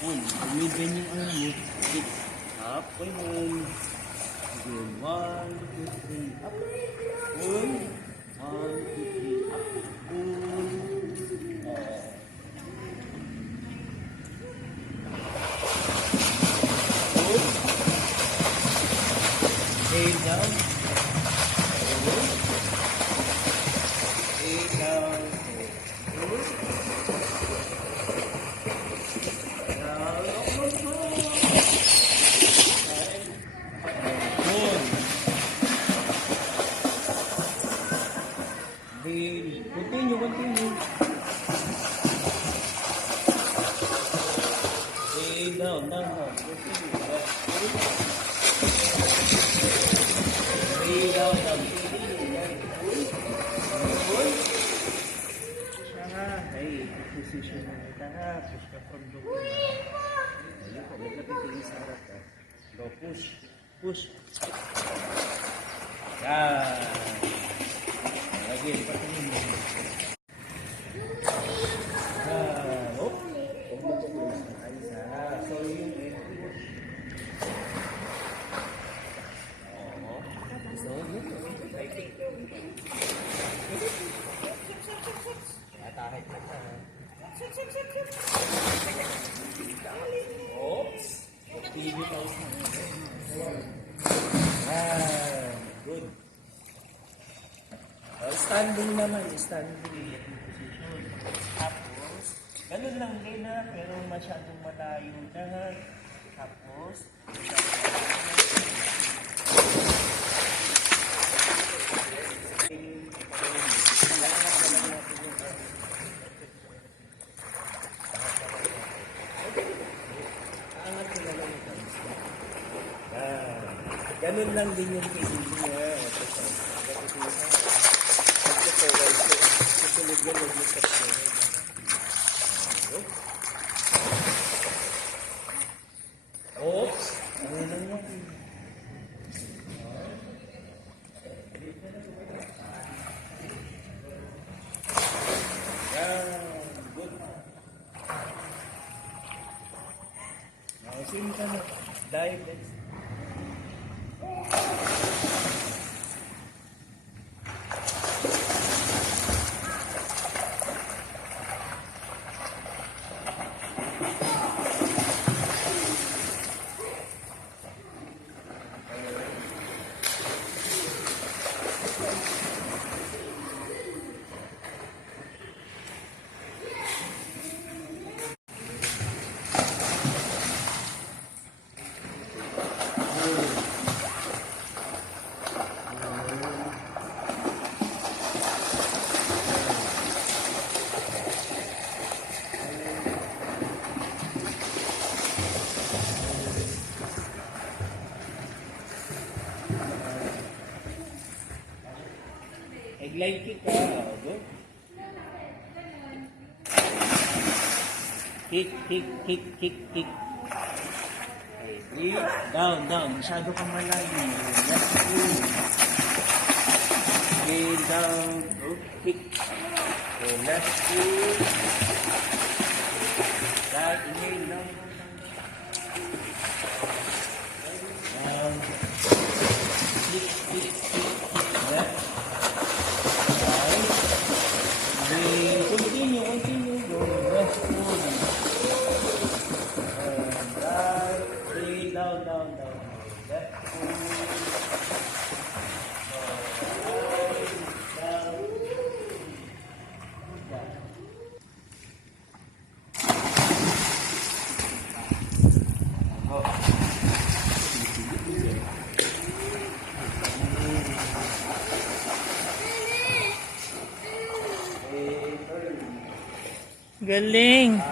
One. Umiban yung ano mo. Six. Up. One. Good. 1, 2, 3. Up. One. 1, 2, 3. Up. One. Good. Eight down. Good. Eight down. Good. Continue. Down. Continue. Down. Hey, position na kita ha. Push ka from the wall. Ayun po, huwag na pipili sa harap ha. Go, push. Yan. Lagi, patingin mo. So, yung tahit na ka. Oops. Good. Standing naman. Standing position. Tapos, ganun lang din na, pero masyadong malayo na. Tapos, ganun lang din yung kaibigan niya. Susunod yan, mag-look at siya. Oops! Ano lang yan? Good. Same ka na. Dive, let's egg-line kick ka. Good. Kick. Okay. Down. Masyado kang malayo. Left two. Okay, down. Go. Kick. Okay, left two. Right, inhale. Down. Kick. Left. Continue. Go left foot. Right. Three. Down. Left foot. Down. Galing.